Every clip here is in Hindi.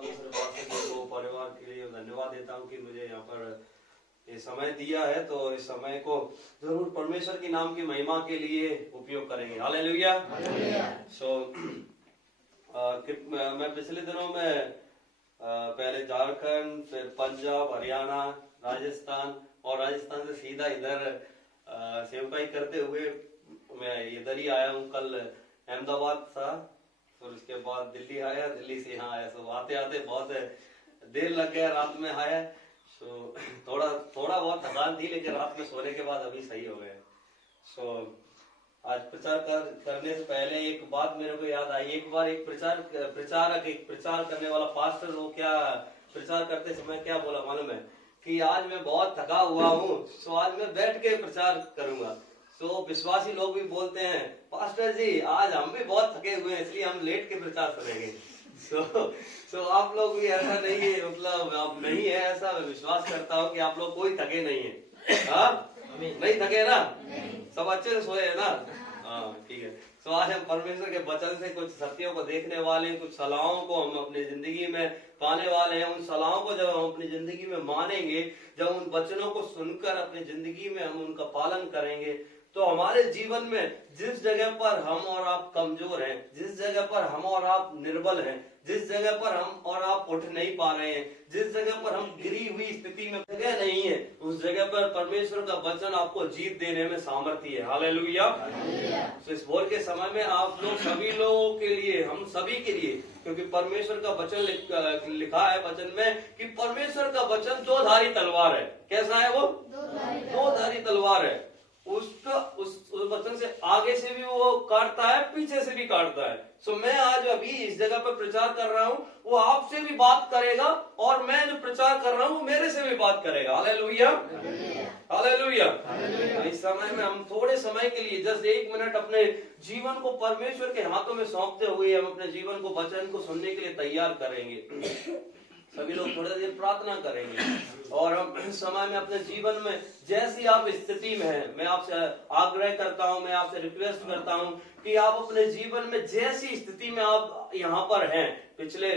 मिस्र पास्टर को परिवार के लिए धन्यवाद देता हूँ कि मुझे यहाँ पर ये समय दिया है, तो इस समय को जरूर परमेश्वर के नाम की महिमा के लिए उपयोग करेंगे। हालेलुया। मैं पिछले दिनों में पहले झारखंड, फिर पंजाब, हरियाणा, राजस्थान और राजस्थान से सीधा इधर सेवकाई करते हुए मैं इधर ही आया हूँ। कल अहमदाबाद था, फिर उसके बाद दिल्ली आया, दिल्ली से यहाँ आया। सो आते आते बहुत देर लग गया, रात में आया। सो थोड़ा बहुत थकान थी, लेकिन रात में सोने के बाद अभी सही हो गया। सो आज प्रचार करने से पहले एक बात मेरे को याद आई। एक बार एक प्रचार करने वाला पास्टर, वो क्या प्रचार करते समय क्या बोला मालूम है कि आज मैं बहुत थका हुआ हूँ, सो आज मैं बैठ के प्रचार करूंगा। सो विश्वासी लोग भी बोलते हैं, पास्टर जी आज हम भी बहुत थके हुए हैं, इसलिए हम लेट के प्रचार करेंगे। सो आप लोग भी ऐसा नहीं है, मतलब आप नहीं है ऐसा। मैं विश्वास करता हूँ कि आप लोग कोई थके नहीं है। हाँ, नहीं थके ना? सब अच्छे से सोए है ना? हाँ, ठीक है। सो आज हम परमेश्वर के वचन से कुछ सत्यों को देखने वाले हैं, कुछ सलाहों को हम अपनी जिंदगी में पाने वाले हैं। उन सलाहों को जब हम अपनी जिंदगी में मानेंगे, जब उन वचनों को सुनकर अपनी जिंदगी में हम उनका पालन करेंगे, तो हमारे जीवन में जिस जगह पर हम और आप कमजोर हैं, जिस जगह पर हम और आप निर्बल हैं, जिस जगह पर हम और आप उठ नहीं पा रहे हैं, जिस जगह पर हम गिरी हुई स्थिति में जगह नहीं है, उस जगह पर परमेश्वर का वचन आपको जीत देने में सामर्थ्य है। हालेलुया। तो इस भोर के समय में आप लोग सभी लोगों के लिए, हम सभी के लिए, क्योंकि परमेश्वर का वचन लिखा है वचन में कि परमेश्वर का वचन दो धारी तलवार है। कैसा है वो? दो धारी तलवार है। उस वचन से आगे से भी वो काटता है, पीछे से भी काटता है। सो मैं आज अभी इस जगह पर प्रचार कर रहा हूँ, वो आपसे भी बात करेगा, और मैं जो प्रचार कर रहा हूँ मेरे से भी बात करेगा। Hallelujah, hallelujah. इस समय में हम थोड़े समय के लिए जस्ट 1 मिनट अपने जीवन को परमेश्वर के हाथों में सौंपते हुए हम अपने जीवन को वचन को सुनने के लिए तैयार करेंगे। सभी लोग थोड़ी देर प्रार्थना करेंगे, और हम इस समय में अपने जीवन में जैसी आप स्थिति में हैं, मैं आपसे आग्रह करता हूं, मैं आपसे रिक्वेस्ट करता हूं कि आप अपने जीवन में जैसी स्थिति में आप यहाँ पर हैं, पिछले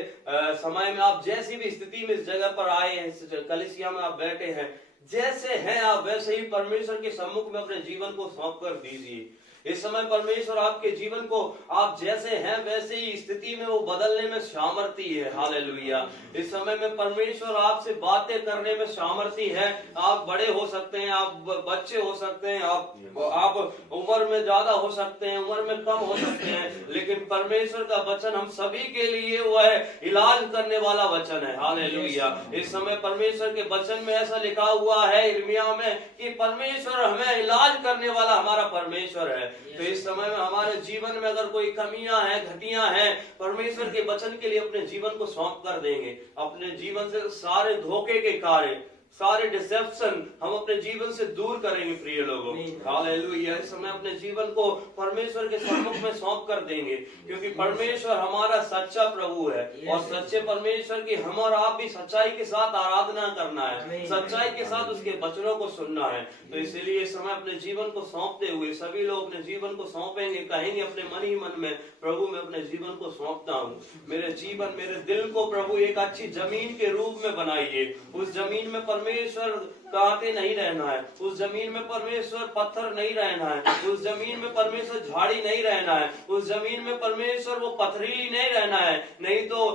समय में आप जैसी भी स्थिति में इस जगह पर आए हैं, इस कलीसिया में आप बैठे हैं, जैसे हैं आप वैसे ही परमेश्वर के सम्मुख में अपने जीवन को सौंप कर दीजिए। इस समय परमेश्वर आपके जीवन को आप जैसे हैं वैसे ही स्थिति में वो बदलने में सामर्थी है। हालेलुया। इस समय में परमेश्वर आपसे बातें करने में सामर्थी है। आप बड़े हो सकते हैं, आप बच्चे हो सकते हैं, आप उम्र में ज्यादा हो सकते हैं, उम्र में कम हो सकते हैं, लेकिन परमेश्वर का वचन हम सभी के लिए वो है इलाज करने वाला वचन है। हालेलुया। इस समय परमेश्वर के वचन में ऐसा लिखा हुआ है यिर्मयाह में कि परमेश्वर हमें इलाज करने वाला हमारा परमेश्वर है। तो इस समय में हमारे जीवन में अगर कोई कमियां हैं, घटियां हैं, परमेश्वर के वचन के लिए अपने जीवन को सौंप कर देंगे। अपने जीवन से सारे धोखे के कार्य, सारे डिसेप्शन हम अपने जीवन से दूर करेंगे। प्रिय लोगों, हालेलुया। इस समय अपने जीवन को परमेश्वर के सम्मुख में सौंप कर देंगे, क्योंकि परमेश्वर हमारा सच्चा प्रभु है, और सच्चे परमेश्वर की हम और आप भी सच्चाई के साथ आराधना करना है, सच्चाई के साथ उसके वचनों को सुनना है। तो इसीलिए इस समय अपने जीवन को सौंपते हुए सभी लोग अपने जीवन को सौंपेंगे, कहेंगे अपने मन ही मन में, प्रभु मैं अपने जीवन को सौंपता हूँ। मेरे जीवन, मेरे दिल को प्रभु एक अच्छी जमीन के रूप में बनाइए। उस जमीन में परमेश्वर कांटे नहीं रहना है, उस जमीन में परमेश्वर पत्थर नहीं रहना है, उस जमीन में परमेश्वर झाड़ी नहीं रहना है, उस जमीन में परमेश्वर वो पथरीली नहीं रहना है, नहीं तो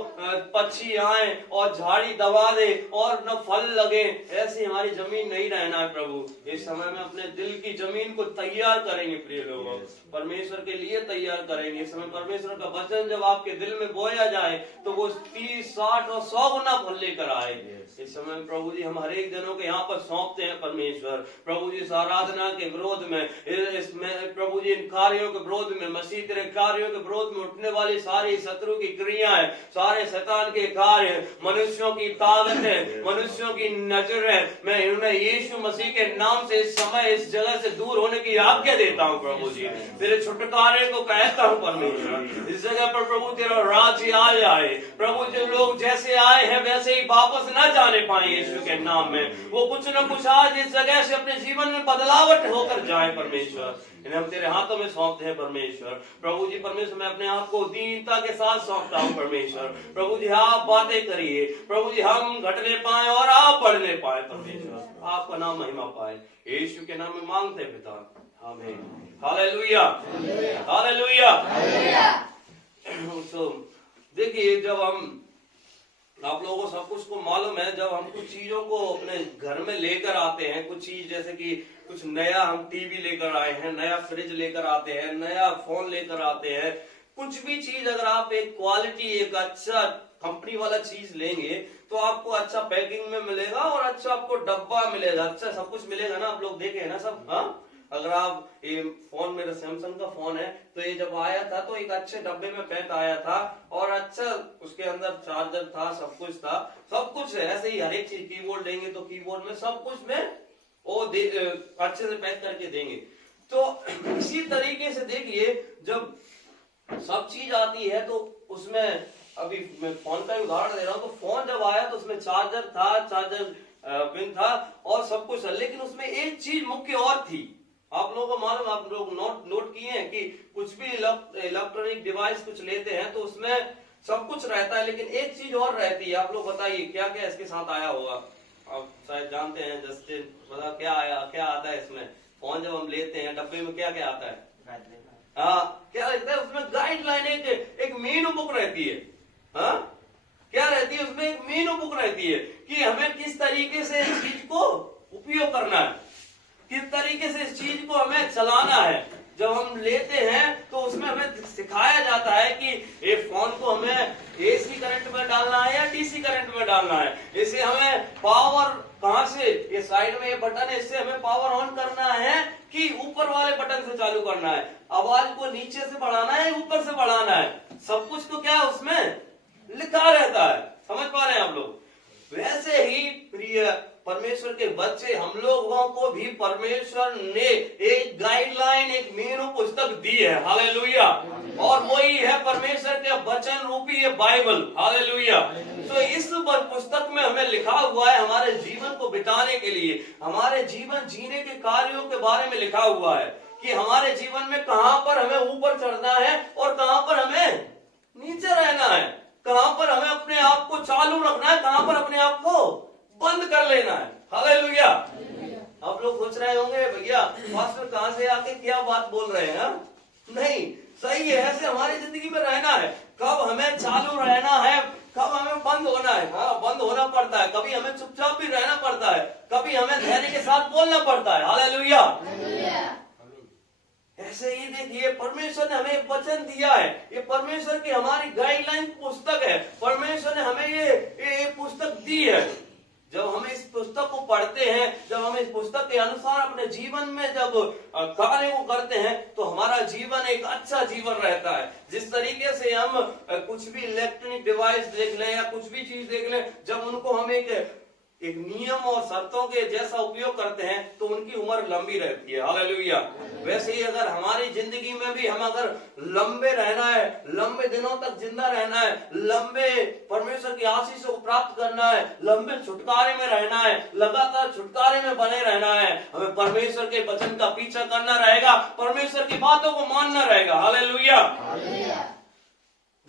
पक्षी आए और झाड़ी दबा दे और न फल लगे, ऐसी हमारी जमीन नहीं रहना है। प्रभु इस समय में अपने दिल की जमीन को तैयार करेंगे। प्रिय लोगों, परमेश्वर के लिए तैयार करेंगे। इस समय परमेश्वर का वचन जब आपके दिल में बोया जाए तो वो 30, 60 और 100 गुना फल लेकर आए। इस समय प्रभु जी हम हर एक जनों के यहाँ पर सौंपते हैं परमेश्वर। प्रभु जी इस आराधना के विरोध में, इसमें प्रभु जी इन कार्यों के विरोध में, मसीह तेरे कार्यों के विरोध में उठने वाली सारी शत्रु की क्रियाएं, सारे शैतान के कार्य, मनुष्यों की ताकत है, मनुष्यों की नजर है, मैं उन्हें यीशु मसीह के नाम से इस समय इस जगह से दूर होने की आज्ञा देता हूँ। प्रभु जी तेरे छुटकारे को कहता हूँ परमेश्वर, इस जगह पर प्रभु तेरा राज्य आ जाए। प्रभु जो लोग जैसे आए हैं वैसे ही वापस ना जाने पाए यीशु के नाम में। वो कुछ न कुछ आज इस जगह से अपने जीवन में बदलावट होकर जाए परमेश्वर। इन्हें हम तेरे हाथों में सौंपते हैं परमेश्वर। प्रभु जी परमेश्वर, मैं अपने आप को दीनता के साथ सौंपता हूँ परमेश्वर। प्रभु जी आप बातें करिए प्रभु जी, हम घटने पाए और आप बढ़ने पाए परमेश्वर। आपका नाम महिमा पाए, यीशु के नाम में मांगते पिता, आमीन। Hallelujah, hallelujah. देखिए, जब हम, आप लोगों को सब कुछ को मालूम है, जब हम कुछ चीजों को अपने घर में लेकर आते हैं, कुछ चीज जैसे कि कुछ नया हम टीवी लेकर आए हैं, नया फ्रिज लेकर आते हैं, नया फोन लेकर आते हैं, कुछ भी चीज अगर आप एक क्वालिटी, एक अच्छा कंपनी वाला चीज लेंगे तो आपको अच्छा पैकिंग में मिलेगा और अच्छा आपको डब्बा मिलेगा, अच्छा सब कुछ मिलेगा ना। आप लोग देखे है ना सब। हाँ, अगर आप ये फोन, मेरा सैमसंग का फोन है, तो ये जब आया था तो एक अच्छे डब्बे में पैक आया था और अच्छा उसके अंदर चार्जर था, सब कुछ था, सब कुछ है। ऐसे ही हर एक चीज, कीबोर्ड लेंगे तो कीबोर्ड में सब कुछ में वो अच्छे से पैक करके देंगे। तो इसी तरीके से देखिए, जब सब चीज आती है तो उसमें, अभी मैं फोन का उदाहरण दे रहा हूँ, तो फोन जब आया तो उसमें चार्जर था, चार्जर पिन था और सब कुछ था, लेकिन उसमें एक चीज मुख्य और थी। आप लोगों को मालूम, आप लोग नोट किए हैं कि कुछ भी इलेक्ट्रॉनिक डिवाइस कुछ लेते हैं तो उसमें सब कुछ रहता है, लेकिन एक चीज और रहती है। आप लोग बताइए क्या क्या इसके साथ आया होगा, आप शायद जानते हैं। जस्टिन, बता क्या आया, क्या आता है इसमें? फोन जब हम लेते हैं डब्बे में क्या क्या आता है? हाँ, क्या लगता है उसमें? गाइडलाइन, एक मेनू बुक रहती है। हाँ, क्या रहती है उसमें? एक मेनू बुक रहती है कि हमें किस तरीके से इस चीज को उपयोग करना है, किस तरीके से इस चीज को हमें चलाना है। जब हम लेते हैं तो उसमें हमें सिखाया जाता है कि ये फोन को हमें एसी करंट में डालना है या डीसी करंट में डालना है, इसे हमें पावर कहां से, ये साइड में ये बटन है, इससे हमें पावर ऑन करना है कि ऊपर वाले बटन से चालू करना है, आवाज को नीचे से बढ़ाना है, ऊपर से बढ़ाना है, सब कुछ को क्या उसमें लिखा रहता है। समझ पा रहे हैं आप लोग? वैसे ही प्रिय परमेश्वर के बच्चे, हम लोगों को भी परमेश्वर ने एक गाइडलाइन, एक मेनू पुस्तक दी है। हालेलुया। और वही है परमेश्वर के वचन रूपी ये बाइबल। हालेलुया। तो इस पुस्तक में हमें लिखा हुआ है हमारे जीवन को बिताने के लिए, हमारे जीवन जीने के कार्यों के बारे में लिखा हुआ है कि हमारे जीवन में कहां पर हमें ऊपर चढ़ना है और कहां पर हमें नीचे रहना है, कहां पर हमें अपने आप को चालू रखना है, कहां पर अपने आप को बंद कर लेना है। हालेलुया। आप लोग सोच रहे होंगे भैया पास्टर कहां से आके क्या बात बोल रहे हैं? नहीं, सही है, ऐसे हमारी जिंदगी में रहना है। कब हमें चालू रहना है, कब हमें बंद होना है। हाँ, बंद होना पड़ता है, कभी हमें चुपचाप भी रहना पड़ता है, कभी हमें धैर्य के साथ बोलना पड़ता है। हालेलुया। ऐसे ही देखिए, परमेश्वर ने हमें वचन दिया है, ये परमेश्वर की हमारी गाइडलाइन पुस्तक है। परमेश्वर ने हमें ये पुस्तक दी है। जब हम इस पुस्तक को पढ़ते हैं, जब हम इस पुस्तक के अनुसार अपने जीवन में जब कार्य को करते हैं तो हमारा जीवन एक अच्छा जीवन रहता है। जिस तरीके से हम कुछ भी इलेक्ट्रॉनिक डिवाइस देख लें या कुछ भी चीज देख लें, जब उनको हम एक नियम और शर्तों के जैसा उपयोग करते हैं तो उनकी उम्र लंबी रहती है। हालेलुया। वैसे ही अगर हमारी जिंदगी में भी हम अगर लंबे रहना है, लंबे दिनों तक जिंदा रहना है, लंबे परमेश्वर की आशीषों को प्राप्त करना है, लंबे छुटकारे में रहना है, लगातार छुटकारे में बने रहना है, हमें परमेश्वर के वचन का पीछा करना रहेगा, परमेश्वर की बातों को मानना रहेगा। हालेलुया।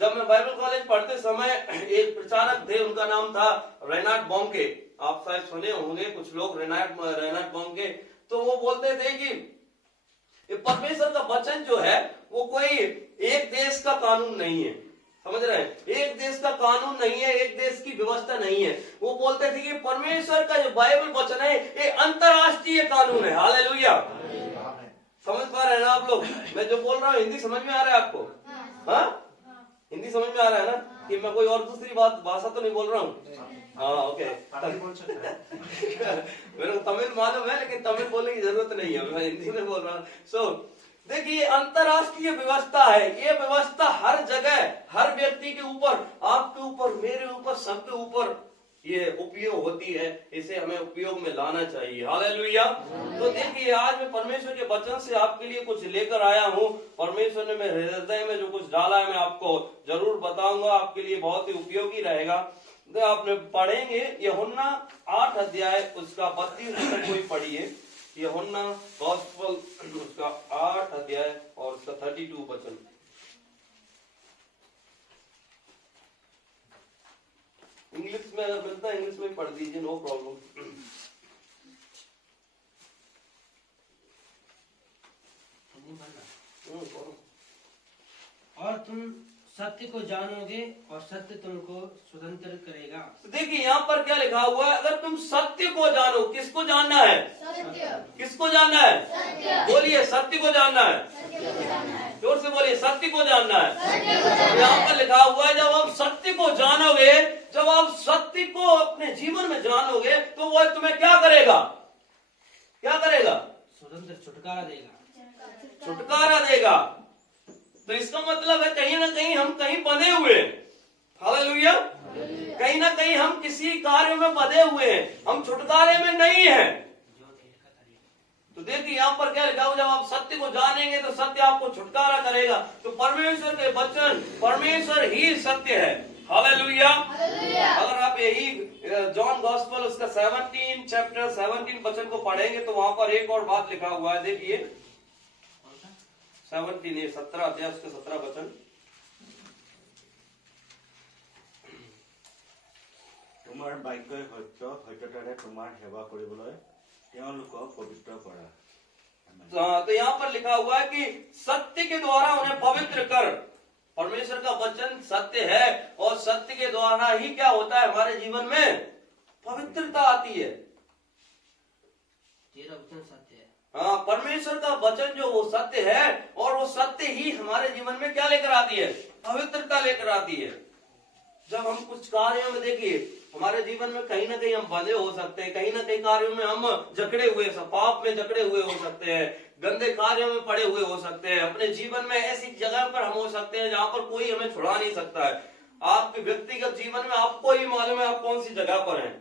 जब मैं बाइबल कॉलेज पढ़ते समय एक प्रचारक थे, उनका नाम था रेनार्ड बॉन्के। आप शायद सुने होंगे कुछ लोग रेनार्ड बॉन्के। तो वो बोलते थे कि परमेश्वर का वचन जो है वो कोई एक देश का कानून नहीं है। समझ रहे हैं? एक देश का कानून नहीं है, एक देश की व्यवस्था नहीं है। वो बोलते थे कि परमेश्वर का जो बाइबल वचन है ये अंतरराष्ट्रीय कानून है। हालेलुया। समझ पा रहे हैं ना आप लोग? मैं जो बोल रहा हूँ हिंदी समझ में आ रहा है आपको? हाँ, हिंदी समझ में आ रहा है ना कि मैं कोई और दूसरी भाषा तो नहीं बोल रहा हूँ? हाँ, ओके। मेरे को तमिल मालूम है लेकिन तमिल बोलने की जरूरत नहीं है, मैं हिंदी में बोल रहा हूँ। देखिए, अंतरराष्ट्रीय व्यवस्था है। ये व्यवस्था हर जगह, हर व्यक्ति के ऊपर, आपके ऊपर, मेरे ऊपर, सबके ऊपर ये उपयोग होती है, इसे हमें उपयोग में लाना चाहिए। हालेलुया। तो देखिए आज मैं परमेश्वर के वचन से आपके लिए कुछ लेकर आया हूँ। परमेश्वर ने मेरे हृदय में जो कुछ डाला है मैं आपको जरूर बताऊंगा, आपके लिए बहुत ही उपयोगी रहेगा। तो आपने पढ़ेंगे यूहन्ना 8 अध्याय उसका 32 वचन कोई पढ़िए। यूहन्ना गॉस्पेल उसका 8 अध्याय और उसका 32 वचन। इंग्लिश में अगर मिलता है इंग्लिश में पढ़ दीजिए, नो प्रॉब्लम। और तुम सत्य को जानोगे और सत्य तुमको स्वतंत्र करेगा। तो देखिए यहाँ पर क्या लिखा हुआ है, अगर तुम सत्य को जानो, किसको जानना है? सत्य। किसको जानना है? सत्य। बोलिए सत्य को जानना है। सत्य को जानना है। जोर से बोलिए सत्य को जानना है। सत्य को जानना है। यहाँ पर लिखा हुआ है जब आप सत्य को जानोगे, जब आप सत्य को अपने जीवन में जानोगे तो वो तुम्हें क्या करेगा? क्या करेगा? स्वतंत्र छुटकारा देगा। छुटकारा देगा। तो इसका मतलब है कहीं ना कहीं हम कहीं बंधे हुए हैं। हालेलुया। कहीं ना कहीं हम किसी कार्य में बंधे हुए हैं, हम छुटकारे में नहीं हैं। तो देखिए यहाँ पर क्या लिखा हुआ, जब आप सत्य को जानेंगे तो सत्य आपको छुटकारा करेगा। तो परमेश्वर के वचन, परमेश्वर ही सत्य है। हालेलुया। अगर आप यही जॉन गॉस्पेल उसका 17 चैप्टर 17 वचन को पढ़ेंगे तो वहां पर एक और बात लिखा हुआ है। देखिए 17 अध्याय उसका 17 वचन। তোমাৰ বাক্যই সত্যতাৰে তোমাৰ সেৱা কৰিবলৈ তেওঁলোকক পবিত্ৰ কৰা। तो यहाँ पर लिखा हुआ है कि सत्य के द्वारा उन्हें पवित्र कर। परमेश्वर का वचन सत्य है और सत्य के द्वारा ही क्या होता है हमारे जीवन में? पवित्रता आती है। तेरा वचन सत्य है। हाँ, परमेश्वर का वचन जो वो सत्य है और वो सत्य ही हमारे जीवन में क्या लेकर आती है? पवित्रता लेकर आती है। जब हम कुछ कार्यों में देखिए हमारे जीवन में कहीं ना कहीं हम बंधे हो सकते हैं, कहीं ना कहीं कार्यों में हम जकड़े हुए, पाप में जकड़े हुए हो सकते हैं, गंदे कार्यों में पड़े हुए हो सकते हैं। अपने जीवन में ऐसी जगह पर हम हो सकते हैं जहां पर कोई हमें छुड़ा नहीं सकता है। आपके व्यक्तिगत जीवन में आपको ही मालूम है आप कौन सी जगह पर हैं,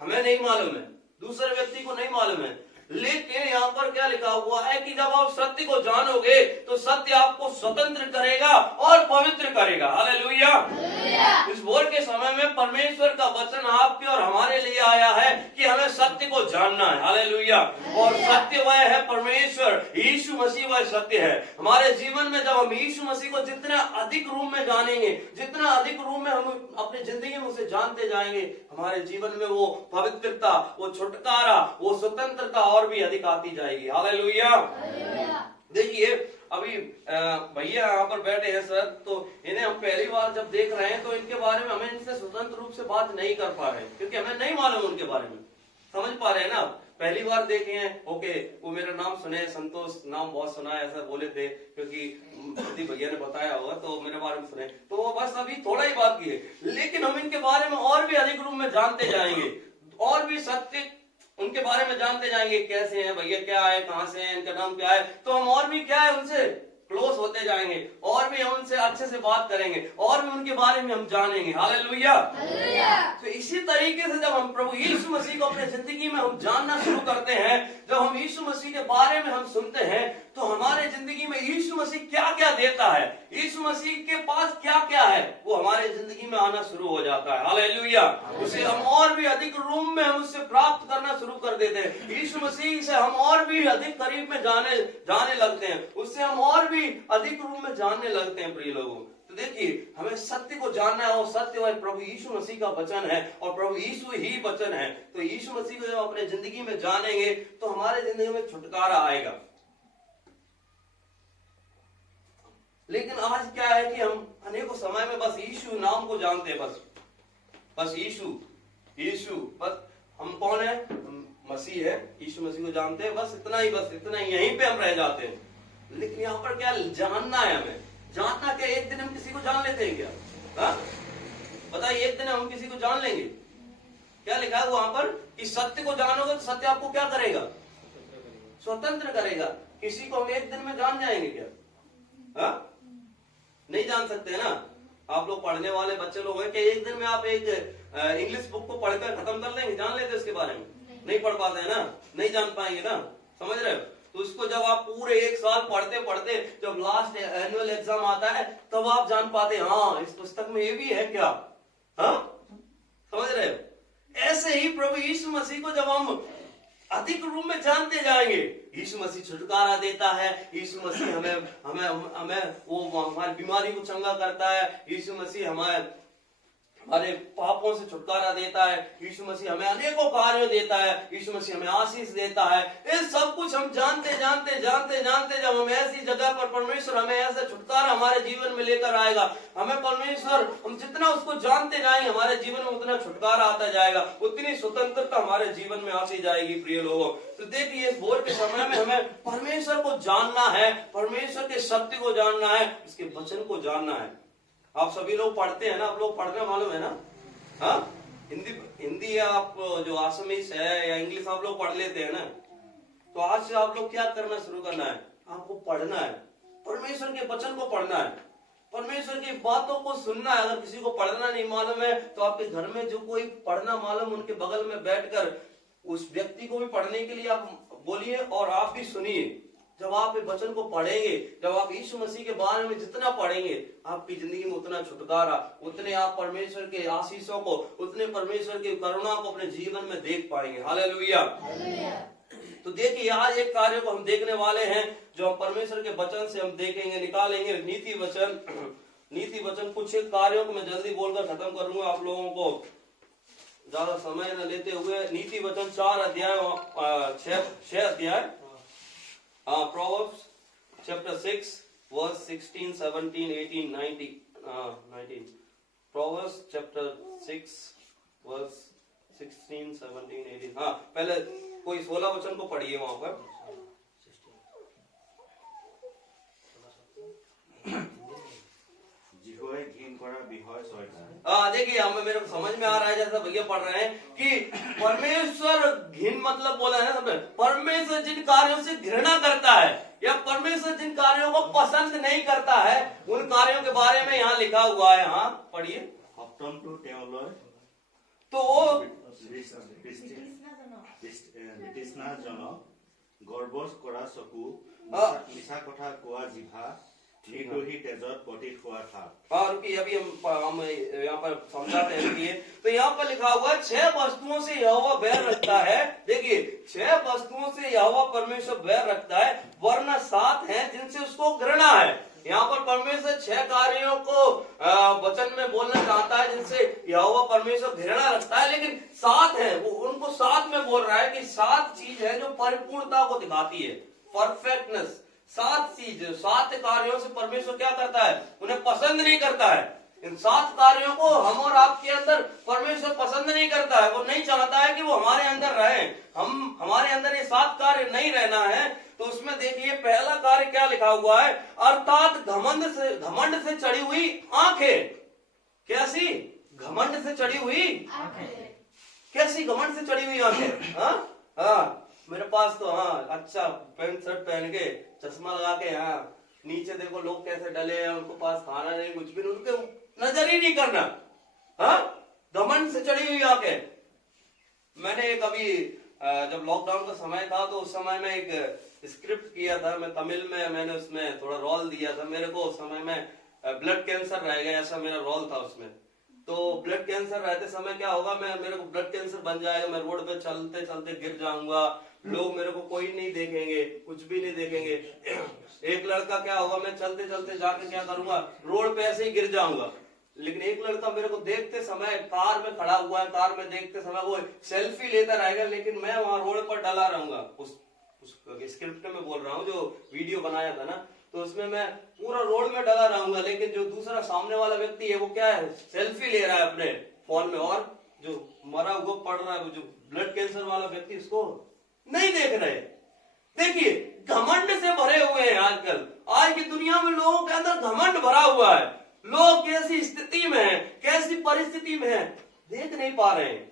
हमें नहीं मालूम है, दूसरे व्यक्ति को नहीं मालूम है। लेकिन यहाँ पर क्या लिखा हुआ है कि जब आप सत्य को जानोगे तो सत्य आपको स्वतंत्र करेगा और पवित्र करेगा। हालेलुया। इस भोर के समय में परमेश्वर का वचन आपके और हमारे लिए आया है कि हमें सत्य को जानना है। हालेलुया। और सत्य वह है परमेश्वर, यीशु मसीह वह सत्य है। हमारे जीवन में जब हम यीशु मसीह को जितना अधिक रूप में जानेंगे, जितना अधिक रूप में हम अपनी जिंदगी में उसे जानते जाएंगे, हमारे जीवन में वो पवित्रता, वो छुटकारा, वो स्वतंत्रता और भी अधिक आती जाएगी। हालेलुया। देखिए अभी भैया यहाँ पर बैठे हैं सर, तो इन्हें हम पहली बार जब देख रहे हैं तो इनके बारे में हमें इनसे स्वतंत्र रूप से बात नहीं कर पा रहे हैं क्योंकि हमें नहीं मालूम उनके बारे में। समझ पा रहे हैं ना? पहली बार देखे हैं, ओके, वो मेरा नाम सुने, संतोष नाम बहुत सुना है ऐसा बोले थे क्योंकि भैया ने बताया होगा तो मेरे बारे में सुने, तो वो बस अभी थोड़ा ही बात की है। लेकिन हम इनके बारे में और भी अधिक रूप में जानते जाएंगे और भी सत्य उनके बारे में जानते जाएंगे, कैसे हैं भैया, क्या है, कहां से हैं, इनका नाम क्या है, तो हम और भी क्या है उनसे क्लोज होते जाएंगे और भी हम उनसे अच्छे से बात करेंगे और भी उनके बारे में हम जानेंगे। हालेलुया। तो इसी तरीके से जब हम प्रभु यीशु मसीह को अपने जिंदगी में हम जानना शुरू करते हैं, जब हम यीशु मसीह के बारे में हम सुनते हैं तो हमारे जिंदगी में यीशु मसीह क्या क्या देता है, यीशु मसीह के पास क्या क्या है, वो हमारे जिंदगी में आना शुरू हो जाता है। हालेलुया। उसे हम और भी अधिक रूप में हम उससे प्राप्त करना शुरू कर देते हैं। यीशु मसीह से हम और भी अधिक करीब में जाने लगते हैं, उससे हम और भी अधिक रूप में जानने लगते हैं। प्रिय लोगों, तो देखिए हमें सत्य को जानना है और सत्य वह प्रभु यीशु मसीह का वचन है और प्रभु यीशु ही वचन है। तो यीशु मसीह को जब अपने जिंदगी में जानेंगे तो हमारे जिंदगी में छुटकारा आएगा। लेकिन आज क्या है कि हम अनेकों समय में बस यीशु नाम को जानते हैं, बस यीशु बस हम कौन है, मसीह है, यीशु मसीह को जानते हैं, बस इतना ही यहीं पे हम रह जाते हैं। लेकिन यहाँ पर क्या जानना है, हमें जानना क्या? एक दिन हम किसी को जान लेते हैं क्या? हाँ बताइए, एक दिन हम किसी को जान लेंगे? क्या लिखा है वहां पर कि सत्य को जानोगे तो सत्य आपको क्या करेगा? स्वतंत्र करेगा। किसी को हम एक दिन में जान जाएंगे क्या? हाँ नहीं जान सकते है ना। आप लोग पढ़ने वाले बच्चे लोग हैं कि एक दिन में आप एक इंग्लिश बुक को पढ़कर खत्म कर लेंगे, जान लेते उसके बारे में? नहीं पढ़ पाते हैं ना, नहीं जान पाएंगे ना, समझ रहे हो? तो उसको जब आप पूरे एक साल पढ़ते पढ़ते जब लास्ट एनुअल एग्जाम आता है तब आप जान पाते हाँ इस पुस्तक में ये भी है क्या, हाँ समझ रहे हो? ऐसे ही प्रभु यीशु मसीह को जब हम अधिक रूप में जानते जाएंगे, यीशु मसीह छुटकारा देता है, यीशु मसीह हमें हमें हमें वो हमारी बीमारी को चंगा करता है, यीशु मसीह हमारे पापों से छुटकारा देता है, यीशु मसीह हमें अनेकों कार्य देता है, यीशु मसीह हमें आशीष देता है। ये सब कुछ हम जानते जानते जानते जानते जब हम ऐसी जगह पर परमेश्वर हमें ऐसा छुटकारा हमारे जीवन में लेकर आएगा, हमें परमेश्वर हम जितना उसको जानते जाएंगे हमारे जीवन में उतना छुटकारा आता जाएगा, उतनी स्वतंत्रता हमारे जीवन में आती जाएगी। प्रिय लोगों, तो देखिए इस भोर के समय में हमें परमेश्वर को जानना है, परमेश्वर के सत्य को जानना है, उसके वचन को जानना है। आप सभी लोग पढ़ते हैं ना, आप लोग पढ़ने मालूम है ना, हाँ हिंदी आप जो आसामीज है या इंग्लिश आप लोग पढ़ लेते हैं ना, तो आज से आप लोग क्या करना शुरू करना है, आपको पढ़ना है, परमेश्वर के वचन को पढ़ना है, परमेश्वर की बातों को सुनना है। अगर किसी को पढ़ना नहीं मालूम है तो आपके घर में जो कोई पढ़ना मालूम उनके बगल में बैठकर उस व्यक्ति को भी पढ़ने के लिए आप बोलिए और आप भी सुनिए। जब आप इस वचन को पढ़ेंगे, जब आप यीशु मसीह के बारे में जितना पढ़ेंगे आपकी जिंदगी में उतना छुटकारा, उतने आप परमेश्वर के आशीषों को, उतने परमेश्वर की करुणा को अपने जीवन में देख पाएंगे। हालेलुया। तो देखिए आज एक कार्य को हम देखने वाले हैं जो हम परमेश्वर के वचन से हम देखेंगे, निकालेंगे नीति वचन। नीति वचन कुछ एक कार्यों को मैं जल्दी बोलकर खत्म करूंगा, आप लोगों को ज्यादा समय न लेते हुए। नीति वचन 4 अध्याय 6 अध्याय Proverbs chapter 6 verse 16, 17, 18, 19. Proverbs chapter 6 verse 16, 17, 18. हाँ पहले कोई 16 वचन को पढ़िए वहां पर। देखिए हमें मेरे को समझ में आ रहा है जैसा भैया पढ़ रहे हैं कि परमेश्वर घिन मतलब बोला है ना, परमेश्वर जिन कार्यों से घृणा करता है या परमेश्वर जिन कार्यों को पसंद नहीं करता है उन कार्यों के बारे में यहाँ लिखा हुआ है। हाँ पढ़िए। तो গৰ্বজ কৰা চকু, মিছা কথা কোৱা জিভা, নিৰ্দোষী তেজত পতিত হোৱা ঠাপ। हाँ रुकिए अभी हम यहाँ पर समझाते हैं। रुकिए तो यहाँ पर लिखा हुआ है 6 वस्तुओं से यहोवा बैर रखता है। देखिए 6 वस्तुओं से यहोवा परमेश्वर बैर रखता है, वरना 7 हैं जिनसे उसको घृणा है। यहाँ पर परमेश्वर 6 कार्यों को वचन में बोलना चाहता है जिनसे यहोवा परमेश्वर घृणा रखता है, लेकिन 7 है, वो उनको 7 में बोल रहा है कि 7 चीज है जो परिपूर्णता को दिखाती है, परफेक्टनेस। 7 चीज, 7 कार्यों से परमेश्वर क्या करता है, उन्हें पसंद नहीं करता है। इन 7 कार्यों को हम और आपके अंदर परमेश्वर पसंद नहीं करता है, वो नहीं चाहता है कि वो हमारे अंदर रहे। हमारे अंदर ये 7 कार्य नहीं रहना है। तो उसमें देखिए पहला कार्य क्या लिखा हुआ है, अर्थात घमंड से चढ़ी हुई आंखें। कैसी? घमंड से चढ़ी हुई कैसी? घमंड से चढ़ी हुई आंखें। हाँ मेरे पास तो हाँ अच्छा पैंट शर्ट पहन के चश्मा लगा के, हाँ नीचे देखो लोग कैसे डले हैं, उनको पास खाना नहीं कुछ भी, उनके नजर ही नहीं करना। हाँ घमंड से चढ़ी हुई आंखें। मैंने एक अभी जब लॉकडाउन का समय था तो उस समय में एक स्क्रिप्ट किया था, मैं तमिल में, मैंने उसमें थोड़ा रोल दिया था। मेरे को उस समय में ब्लड कैंसर रह गया, ऐसा मेरा रोल था उसमें। तो ब्लड कैंसर रहते समय क्या होगा, मेरे को ब्लड कैंसर बन जाएगा, मैं रोड पे चलते चलते गिर जाऊंगा, लोग मेरे को कोई नहीं देखेंगे, कुछ भी नहीं देखेंगे। एक लड़का क्या होगा, मैं चलते चलते जाके क्या करूंगा, रोड पे ऐसे ही गिर जाऊंगा। लेकिन एक लड़का मेरे को देखते समय कार में खड़ा हुआ है, कार में देखते समय वो सेल्फी लेता रहेगा, लेकिन मैं वहां रोड पर डला रहूंगा। उस स्क्रिप्ट में बोल रहा हूँ, जो वीडियो बनाया था ना, तो उसमें मैं पूरा रोड में डला रहूंगा, लेकिन जो दूसरा सामने वाला व्यक्ति है वो क्या है, सेल्फी ले रहा है अपने फोन में, और जो मरा हुआ पड़ रहा है, जो ब्लड कैंसर वाला व्यक्ति, उसको नहीं देख रहे। देखिए घमंड से भरे हुए हैं आजकल। आज की दुनिया में लोगों के अंदर घमंड भरा हुआ है। लोग कैसी स्थिति में हैं, कैसी परिस्थिति में हैं, देख नहीं पा रहे हैं।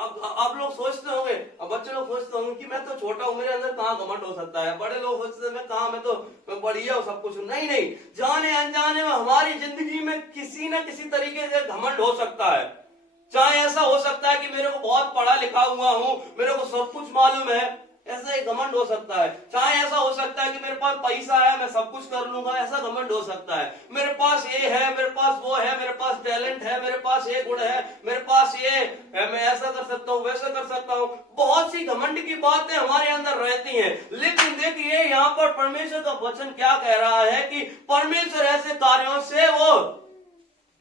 अब आप लोग सोचते होंगे, अब बच्चे लोग सोचते होंगे कि मैं तो छोटा हूं, मेरे अंदर कहाँ घमंड हो सकता है। बड़े लोग सोचते हैं मैं तो बढ़िया हूं, सब कुछ हूं। नहीं नहीं, जाने अनजाने में हमारी जिंदगी में किसी न किसी तरीके से घमंड हो सकता है। चाहे ऐसा हो सकता है कि मेरे को बहुत पढ़ा लिखा हुआ हूं, मेरे को सब कुछ मालूम है, ऐसा एक घमंड हो सकता है। चाहे ऐसा हो सकता है कि मेरे पास पैसा है, मैं सब कुछ कर लूंगा, ऐसा घमंड हो सकता है। मेरे पास ये है, मेरे पास वो है, मेरे पास टैलेंट है, मेरे पास ये गुण है, मेरे पास ये है, मैं ऐसा कर सकता हूँ, वैसा कर सकता हूँ। बहुत सी घमंड की बातें हमारे अंदर रहती हैं। लेकिन देखिए यहाँ पर परमेश्वर का वचन क्या कह रहा है कि परमेश्वर ऐसे कार्यों से वो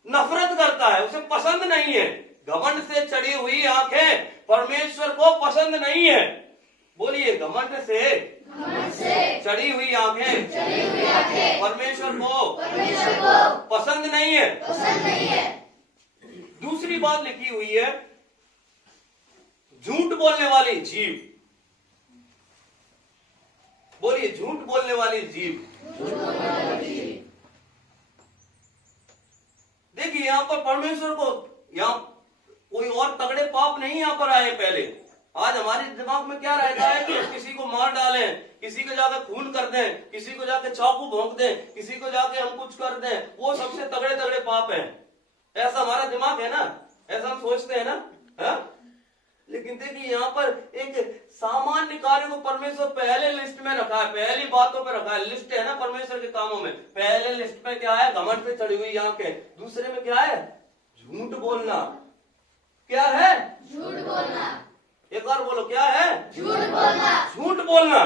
नफरत करता है, उसे पसंद नहीं है। घमंड से चढ़ी हुई आंखें परमेश्वर को पसंद नहीं है। बोलिए, घमंड से चढ़ी हुई आंखें परमेश्वर को पसंद नहीं है। दूसरी बात लिखी हुई है, झूठ बोलने वाली जीव। बोलिए, झूठ बोलने वाली जीव। देखिए यहाँ पर परमेश्वर को, यहाँ कोई और तगड़े पाप नहीं यहाँ पर आए पहले। आज हमारे दिमाग में क्या रहता है कि हम किसी को मार डालें, किसी को जाकर खून कर दें, किसी को जाके चाकू भोंक दें, किसी को जाके हम कुछ कर दें, वो सबसे तगड़े तगड़े पाप हैं। ऐसा हमारा दिमाग है ना, ऐसा हम सोचते हैं ना, है? लेकिन देखिए यहाँ पर एक सामान्य कार्य को परमेश्वर पहले लिस्ट में रखा है, पहली बातों पे रखा है। लिस्ट है ना परमेश्वर के कामों में, पहले लिस्ट में क्या है? घमंड पे चढ़ी हुई आंखें। दूसरे में क्या है? झूठ बोलना। क्या है? झूठ बोलना। एक बार बोलो, क्या है? झूठ बोलना। झूठ बोलना।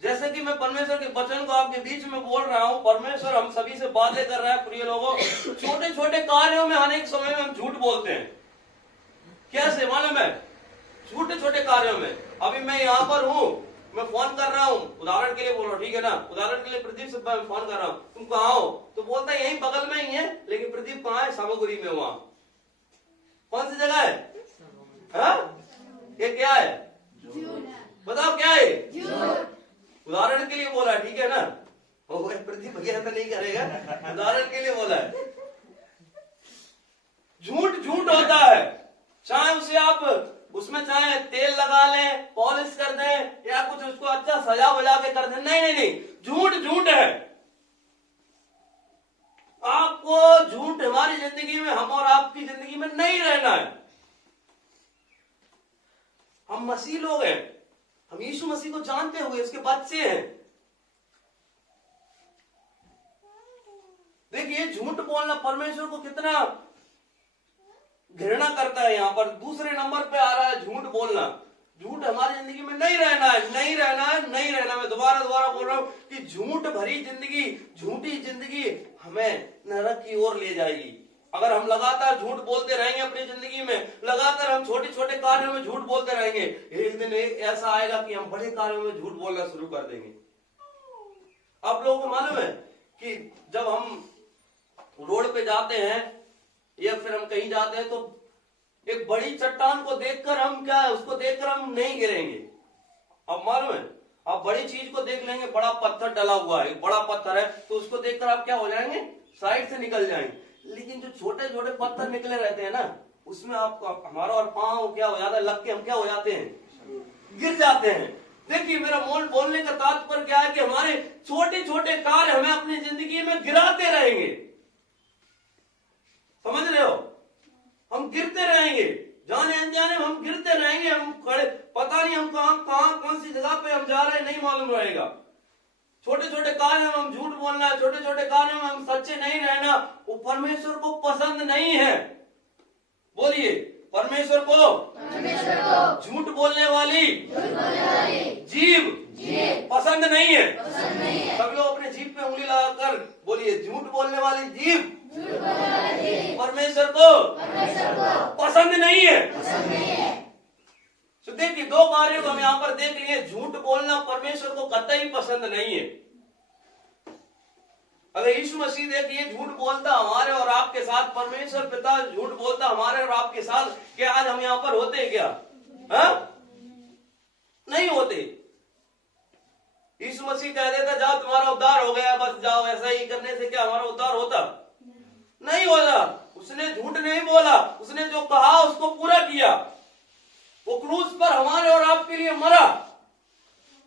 जैसे कि मैं परमेश्वर के वचन को आपके बीच में बोल रहा हूं, परमेश्वर हम सभी से बातें कर रहा है। प्रिय लोगों, छोटे छोटे कार्यों में अनेक समय में हम झूठ बोलते हैं। कैसे मालूम है? छोटे छोटे कार्यों में। अभी मैं यहाँ पर हूँ, मैं फोन कर रहा हूँ, उदाहरण के लिए बोल रहा हूँ, ठीक है ना? उदाहरण के लिए प्रदीप से मैं फोन कर रहा हूँ, तुम कहाँ हो? तो बोलता है यही बगल में ही है, लेकिन प्रदीप कहाँ है? सामग्री में। वहां कौन सी जगह है? ये क्या है? बताओ क्या है? उदाहरण के लिए बोला है, ठीक है ना? प्रदीप भैया ऐसा नहीं करेगा, उदाहरण के लिए बोला है। झूठ झूठ होता है, चाहे उसे आप उसमें चाहे तेल लगा लें, पॉलिश कर दें, या कुछ उसको अच्छा सजा बजा के कर दें। नहीं नहीं नहीं, झूठ झूठ है। आपको झूठ हमारी जिंदगी में, हम और आपकी जिंदगी में नहीं रहना है। हम मसीह लोग हैं, हम यीशु मसीह को जानते हुए उसके बच्चे हैं। देखिए झूठ बोलना परमेश्वर को कितना घृणा करता है। यहाँ पर दूसरे नंबर पे आ रहा है झूठ बोलना। झूठ हमारी जिंदगी में नहीं रहना है, नहीं रहना है, नहीं रहना। मैं दोबारा बोल रहा हूं कि झूठ भरी जिंदगी, झूठी जिंदगी हमें नरक की ओर ले जाएगी। अगर हम लगातार झूठ बोलते रहेंगे अपनी जिंदगी में, लगातार हम छोटे छोटे कार्यों में झूठ बोलते रहेंगे, एक दिन ऐसा आएगा कि हम बड़े कार्यों में झूठ बोलना शुरू कर देंगे। आप लोगों को मालूम है कि जब हम रोड पे जाते हैं या फिर हम कहीं जाते हैं, तो एक बड़ी चट्टान को देखकर हम क्या है, उसको देखकर हम नहीं गिरेंगे। अब मालूम है, आप बड़ी चीज को देख लेंगे, बड़ा पत्थर डला हुआ है, बड़ा पत्थर है, तो उसको देखकर आप क्या हो जाएंगे? साइड से निकल जाएंगे। लेकिन जो छोटे छोटे पत्थर निकले रहते हैं ना, उसमें आपको हमारा और पांव क्या हो जाता है, लग के हम क्या हो जाते हैं? गिर जाते हैं। देखिए मेरा बोलने का तात्पर्य क्या है कि हमारे छोटे छोटे कार्य हमें अपनी जिंदगी में गिराते रहेंगे। समझ रहे हो? हम गिरते रहेंगे, जाने अनजाने में हम गिरते रहेंगे। हम खड़े, पता नहीं हम कहां कौन सी जगह पे हम जा रहे हैं, नहीं मालूम रहेगा। छोटे छोटे कार्य में हम झूठ बोलना है, छोटे छोटे कार्यों में हम सच्चे नहीं रहना, वो परमेश्वर को पसंद नहीं है। बोलिए, परमेश्वर को झूठ बोलने वाली जीव पसंद नहीं है। सब लोग अपने जीभ पे उंगली लगाकर बोलिए, झूठ बोलने वाली जीव परमेश्वर को पसंद नहीं है। तो देखिए दो कार्यों को हम यहाँ पर देख लिए। झूठ बोलना परमेश्वर को कतई पसंद नहीं है। अगर यीशु मसीह देखिए झूठ बोलता हमारे और आपके साथ, परमेश्वर पिता झूठ बोलता हमारे और आपके साथ, क्या आज हम यहाँ पर होते क्या? नहीं होते। यीशु मसीह कह देता जाओ तुम्हारा उद्धार हो गया, बस जाओ, ऐसा ही करने से क्या हमारा उद्धार होता? नहीं होता। उसने झूठ नहीं बोला, उसने जो कहा उसको पूरा किया। वो क्रूस पर हमारे और आपके लिए मरा,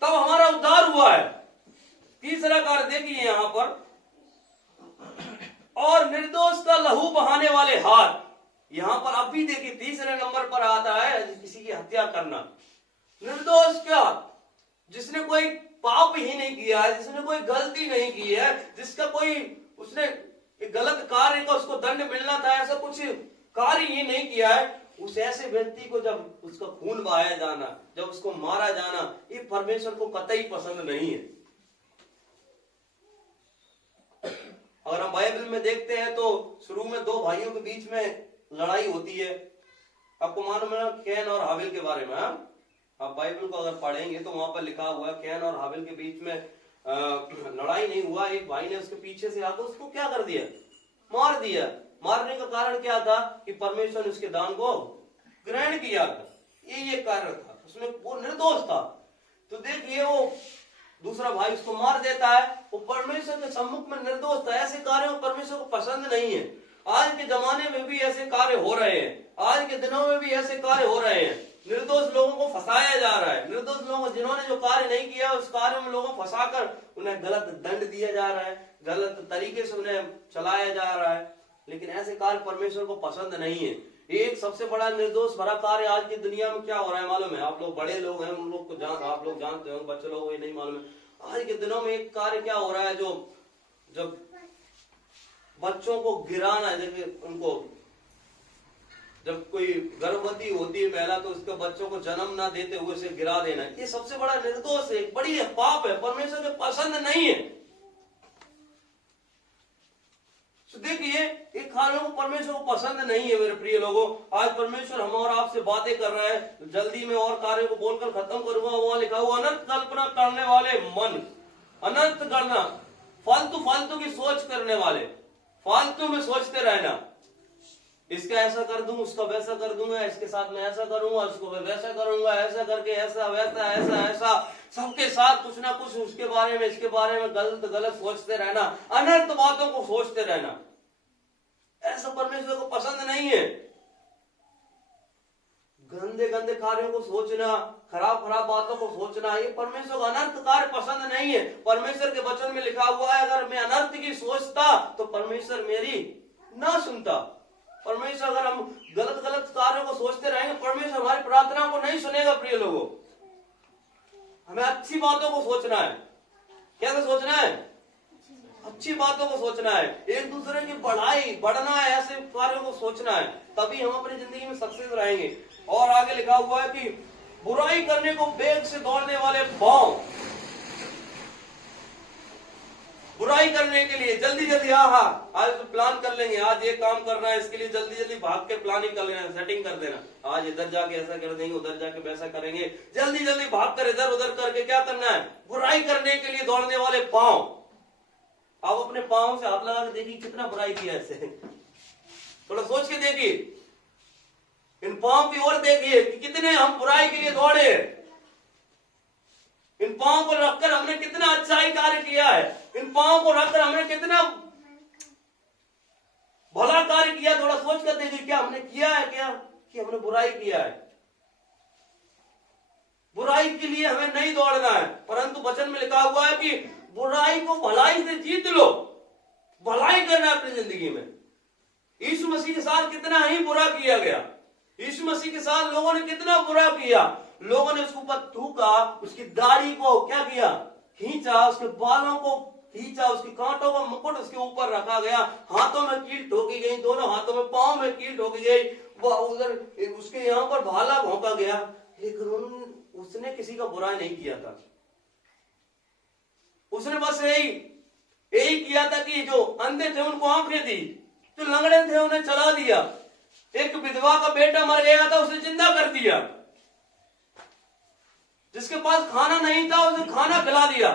तब हमारा उद्धार हुआ है। तीसरा कार्य देखिए यहां पर, और निर्दोष का लहू बहाने वाले हाथ। यहां पर अभी देखिए तीसरे नंबर पर आता है किसी की हत्या करना। निर्दोष क्या? जिसने कोई पाप ही नहीं किया है, जिसने कोई गलती नहीं की है, जिसका कोई उसने एक गलत कार्य का उसको दंड मिलना था, ऐसा कुछ कार्य ही नहीं किया है, उस ऐसे व्यक्ति को जब उसका खून बहाया जाना, जब उसको मारा जाना, ये परमेश्वर को कतई पसंद नहीं है। अगर हम बाइबल में देखते हैं तो शुरू में दो भाइयों के बीच में लड़ाई होती है। आपको मालूम है कैन और हाबिल के बारे में। आप बाइबल को अगर पढ़ेंगे तो वहां पर लिखा हुआ है कैन और हाबिल के बीच में लड़ाई नहीं हुआ, एक भाई ने उसके पीछे से आकर उसको क्या कर दिया, मार दिया। मारने का कारण क्या था कि परमेश्वर ने उसके दान को ग्रहण किया था, ये कारण था, उसमें वो निर्दोष था। तो देखिए वो दूसरा भाई उसको मार देता है, वो परमेश्वर के सम्मुख में निर्दोष था। ऐसे कार्यों परमेश्वर को पसंद नहीं है। आज के जमाने में भी ऐसे कार्य हो रहे हैं, आज के दिनों में भी ऐसे कार्य हो रहे हैं। निर्दोष लोगों को फंसाया जा रहा है, निर्दोष लोगों जिन्होंने जो कार्य नहीं किया उस कार्य में लोगों को फंसाकर उन्हें गलत दंड दिया जा रहा है, गलत तरीके से उन्हें चलाया जा रहा है। लेकिन ऐसे कार्य परमेश्वर को पसंद नहीं है। एक सबसे बड़ा निर्दोष भरा कार्य आज की दुनिया में क्या हो रहा है मालूम है? आप लोग बड़े लोग हैं, उन लोग को आप लोग जानते हो, बच्चे लोग को ये नहीं मालूम है। आज के दिनों में एक कार्य क्या हो रहा है, जो जब बच्चों को गिराना, जब उनको जब कोई गर्भवती होती है महिला तो उसके बच्चों को जन्म ना देते हुए उसे गिरा देना, ये सबसे बड़ा निर्दोष है, बड़ी पाप है, परमेश्वर को पसंद नहीं है। तो देखिए एक कार्यों को परमेश्वर को पसंद नहीं है। मेरे प्रिय लोगों, आज परमेश्वर हम और आपसे बातें कर रहा है। जल्दी में और कार्यों को बोलकर खत्म करूंगा। वहां लिखा हुआ अनंत कल्पना करने वाले मन, अनंत करना, फालतू फालतू की सोच करने वाले, फालतू में सोचते रहना, इसका ऐसा कर दूं, उसका वैसा कर दूंगा, इसके साथ मैं ऐसा करूंगा, उसको मैं वैसा करूंगा, ऐसा करके ऐसा वैसा ऐसा ऐसा, सबके साथ कुछ ना कुछ उसके बारे में इसके बारे में गलत गलत सोचते रहना, अनर्थ बातों को सोचते रहना, ऐसा परमेश्वर को पसंद नहीं है। गंदे गंदे कार्यों को सोचना, खराब खराब बातों को सोचना, ये परमेश्वर को अनर्थ कार्य पसंद नहीं है। परमेश्वर के वचन में लिखा हुआ है अगर मैं अनर्थ की सोचता तो परमेश्वर मेरी ना सुनता। परमेश्वर अगर हम गलत गलत कार्यों को सोचते रहेंगे, परमेश्वर हमारी प्रार्थना को नहीं सुनेगा। प्रिय लोगों, हमें अच्छी बातों को सोचना है। कैसे सोचना है? अच्छी बातों को सोचना है, एक दूसरे की बढ़ना है, ऐसे कार्यों को सोचना है, तभी हम अपनी जिंदगी में सक्सेस रहेंगे। और आगे लिखा हुआ है कि बुराई करने को वेग से दौड़ने वाले पांव, बुराई करने के लिए जल्दी जल्दी आज तो प्लान कर लेंगे, आज ये काम करना है, इसके लिए जल्दी जल्दी भाग के प्लानिंग कर लेना, सेटिंग कर देना, आज इधर जाके ऐसा कर देंगे, उधर जाके वैसा करेंगे, जल्दी जल्दी भाग कर इधर उधर करके क्या करना है? बुराई करने के लिए दौड़ने वाले पांव। आप अपने पांव से हाथ लगा के देखिए कितना बुराई किया ऐसे, थोड़ा सोच के देखिए, इन पांव की ओर देखिए कि कितने हम बुराई के लिए दौड़े। इन पांव को रखकर हमने कितना अच्छाई कार्य किया है, इन पांव को रखकर हमने कितना भला कार्य किया। थोड़ा सोच कर देखिए क्या हमने किया है, क्या कि हमने बुराई किया है। बुराई के लिए हमें नहीं दौड़ना है, परंतु वचन में लिखा हुआ है कि बुराई को भलाई से जीत लो, भलाई करना है अपनी जिंदगी में। यीशु मसीह के साथ कितना ही बुरा किया गया, यीशु मसीह के साथ लोगों ने कितना बुरा किया। लोगों ने उसके ऊपर थूका, उसकी दाढ़ी को क्या किया, खींचा, उसके बालों को खींचा, उसकी कांटों का मुकुट उसके ऊपर रखा गया, हाथों में कील ठोकी गई, दोनों हाथों में पांव में कील ठोकी गई, उधर उसके यहाँ पर भाला भोंका गया, लेकिन उसने किसी का बुरा नहीं किया था। उसने बस यही किया था कि जो अंधे थे उनको आंखें दी, जो लंगड़े थे उन्हें चला दिया, एक विधवा का बेटा मर गया था उसे जिंदा कर दिया, जिसके पास खाना नहीं था उसे खाना खिला दिया।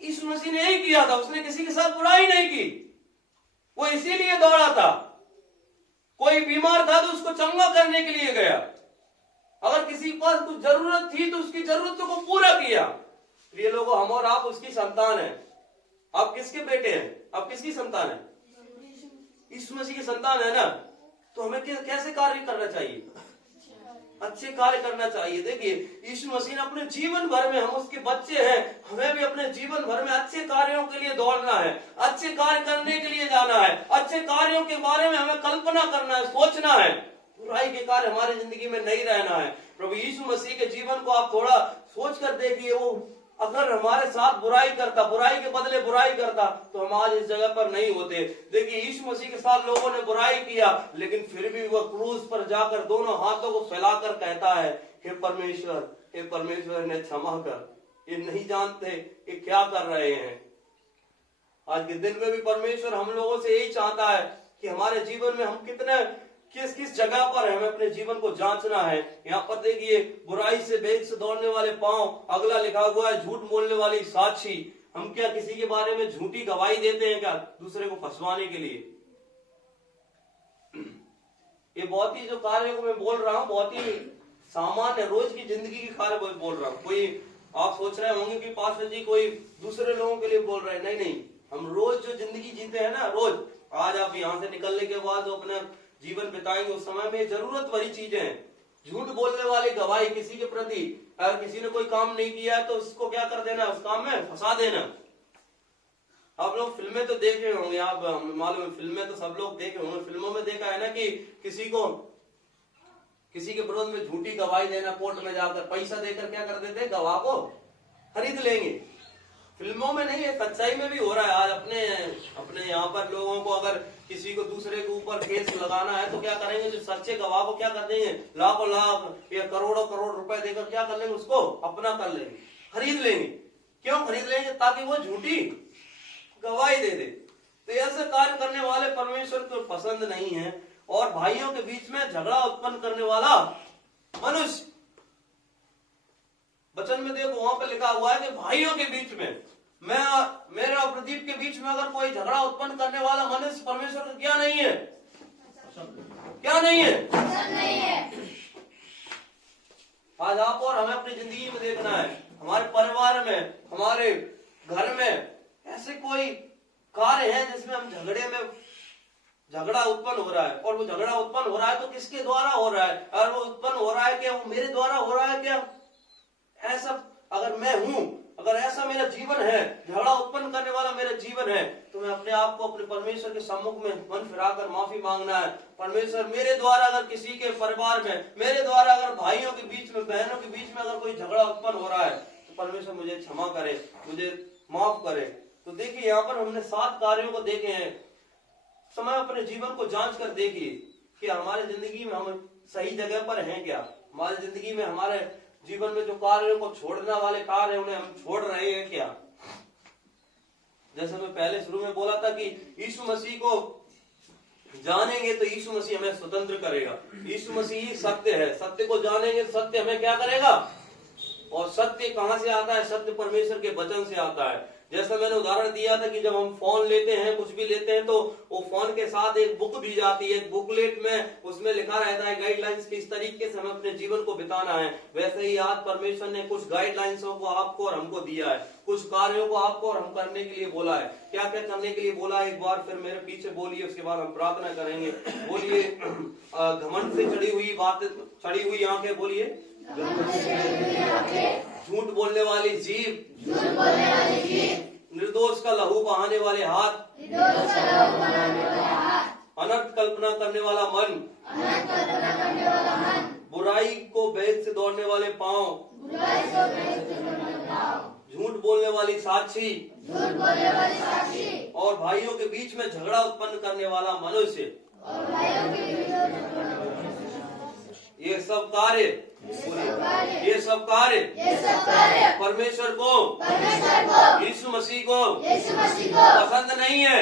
यीशु मसीह ने यही किया था, उसने किसी के साथ बुराई नहीं की, वो इसीलिए दौड़ा था। कोई बीमार था तो उसको चंगा करने के लिए गया, अगर किसी के पास कुछ जरूरत थी तो उसकी जरूरतों को पूरा किया। प्रिय लोगों, हम और आप उसकी संतान है। आप किसके बेटे हैं? आप किसकी संतान है? यीशु मसीह की संतान है ना। तो हमें कैसे कार्य करना चाहिए? अच्छे कार्य करना चाहिए। देखिए यीशु मसीह ने अपने जीवन भर में, हम उसके बच्चे हैं, हमें भी अपने जीवन भर में अच्छे कार्यों के लिए दौड़ना है, अच्छे कार्य करने के लिए जाना है, अच्छे कार्यों के बारे में हमें कल्पना करना है, सोचना है। बुराई के कार्य हमारी जिंदगी में नहीं रहना है। प्रभु यीशु मसीह के जीवन को आप थोड़ा सोच कर देखिए, वो अगर हमारे साथ बुराई करता, बुराई के बदले बुराई करता, तो हम आज इस जगह पर नहीं होते। देखिए यीशु मसीह के साथ लोगों ने बुराई किया, लेकिन फिर भी वह क्रूस पर जाकर दोनों हाथों को फैलाकर कहता है, हे परमेश्वर ने क्षमा कर, ये नहीं जानते ये क्या कर रहे हैं। आज के दिन में भी परमेश्वर हम लोगों से यही चाहता है कि हमारे जीवन में हम किस जगह पर हमें अपने जीवन को जांचना है। यहाँ पर देखिए, बुराई से वेग से दौड़ने वाले पांव, अगला लिखा हुआ है झूठ बोलने वाली साक्षी। हम क्या किसी के बारे में झूठी गवाही देते हैं क्या, दूसरे को फंसवाने के लिए? ये बहुत ही जो कार्य को मैं बोल रहा हूँ, बहुत ही सामान्य रोज की जिंदगी के कार्य बोल रहा हूँ। कोई आप सोच रहे होंगे कि पास्टर जी कोई दूसरे लोगों के लिए बोल रहे हैं, नहीं, हम रोज जो जिंदगी जीते हैं ना, रोज आज आप यहाँ से निकलने के बाद जो अपने जीवन बिताएंगे, उस समय में जरूरत वाली चीजें हैं। झूठ बोलने वाली गवाही किसी के प्रति, अगर किसी ने कोई काम नहीं किया है तो उसको क्या कर देना, उस काम में फंसा देना। आप लोग फिल्में तो देखे होंगे, आप मालूम है फिल्में तो सब लोग देखे होंगे। फिल्मों में देखा है ना कि किसी के विरोध में झूठी गवाही देना, कोर्ट में जाकर पैसा देकर क्या कर देते, गवाह को खरीद लेंगे। फिल्मों में नहीं है, सच्चाई में भी हो रहा है। आज अपने यहाँ पर लोगों को अगर किसी को दूसरे के ऊपर केस लगाना है तो क्या करेंगे, जो सच्चे गवाह को क्या कर देंगे, लाखों लाख या करोड़ों करोड़ रुपए देकर क्या कर लेंगे, उसको अपना कर लेंगे, खरीद लेंगे। क्यों खरीद लेंगे? ताकि वो झूठी गवाही दे दे। तो ऐसे कार्य करने वाले परमेश्वर को पसंद नहीं है। और भाइयों के बीच में झगड़ा उत्पन्न करने वाला मनुष्य, वचन में देखो वहां पे लिखा हुआ है कि भाइयों के बीच में, मेरे और प्रदीप के बीच में अगर कोई झगड़ा उत्पन्न करने वाला मनुष्य परमेश्वर का क्या नहीं है, क्या नहीं है। आज आप और हमें अपनी जिंदगी में देखना है, हमारे परिवार में, हमारे घर में ऐसे कोई कार्य है जिसमें हम झगड़ा उत्पन्न हो रहा है। और वो झगड़ा उत्पन्न हो रहा है तो किसके द्वारा हो रहा है? और वो उत्पन्न हो रहा है क्या, वो मेरे द्वारा हो रहा है क्या? ऐसा अगर मैं हूं, अगर ऐसा मेरा जीवन है, झगड़ा उत्पन्न करने वाला मेरा जीवन है, तो मैं अपने आप को अपने परमेश्वर के सम्मुख में मन फिराकर माफी मांगना है। परमेश्वर, मेरे द्वारा अगर किसी के परिवार में, मेरे द्वारा अगर भाइयों के बीच में, बहनों के बीच में अगर कोई झगड़ा उत्पन्न हो रहा है, तो परमेश्वर मुझे क्षमा करे, मुझे माफ करे। तो देखिए यहाँ पर हमने 7 कार्यों को देखे हैं। समय अपने जीवन को जांच कर देखिए कि हमारे जिंदगी में हम सही जगह पर हैं क्या। हमारी जिंदगी में, हमारे जीवन में जो कार्यों को छोड़ने वाले कार्य हैं, उन्हें हम छोड़ रहे हैं क्या? जैसे मैं पहले शुरू में बोला था कि यीशु मसीह को जानेंगे तो यीशु मसीह हमें स्वतंत्र करेगा। यीशु मसीह ही सत्य है, सत्य को जानेंगे तो सत्य हमें क्या करेगा। और सत्य कहां से आता है? सत्य परमेश्वर के वचन से आता है। जैसा मैंने उदाहरण दिया था कि जब हम फोन लेते हैं, कुछ भी लेते हैं, तो वो फोन के साथ एक बुक दी जाती है। बुकलेट में उसमें लिखा रहता है गाइडलाइंस किस तरीके से हमें अपने जीवन को बिताना है। वैसे ही आज परमेश्वर ने कुछ गाइडलाइंसों को आपको और हमको दिया है, कुछ कार्यों को आपको और हम करने के लिए बोला है। क्या क्या करने के लिए बोला है, एक बार फिर मेरे पीछे बोलिए, उसके बाद हम प्रार्थना करेंगे। बोलिए, घमंड से चढ़ी हुई बातें, चढ़ी हुई आंखें, बोलिए, झूठ बोलने वाली जीभ, निर्दोष का लहू बहाने वाले हाथ, अनर्थ कल्पना करने वाला मन, बुराई को वेग से दौड़ने वाले पांव, झूठ बोलने वाली साक्षी, और भाइयों के बीच में झगड़ा उत्पन्न करने वाला मनुष्य। ये सब कार्य परमेश्वर को, यीशु मसीह को पसंद नहीं है।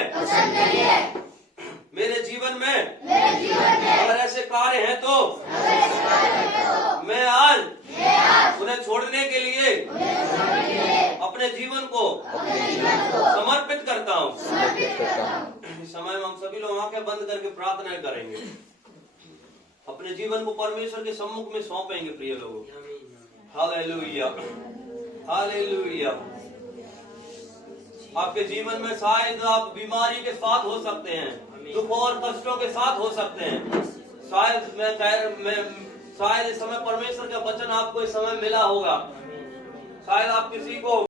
मेरे जीवन में अगर ऐसे कार्य हैं तो मैं आज उन्हें छोड़ने के लिए अपने जीवन को समर्पित करता हूँ। इस समय में हम सभी लोग आंखें बंद करके प्रार्थना करेंगे, अपने जीवन को परमेश्वर के सम्मुख में सौंपेंगे। प्रिय लोगों, हालेलुया, हालेलुया। आपके जीवन में शायद आप बीमारी के साथ हो सकते हैं, दुख और कष्टों के साथ हो सकते हैं, शायद इस समय परमेश्वर का वचन आपको इस समय मिला होगा। शायद आप किसी को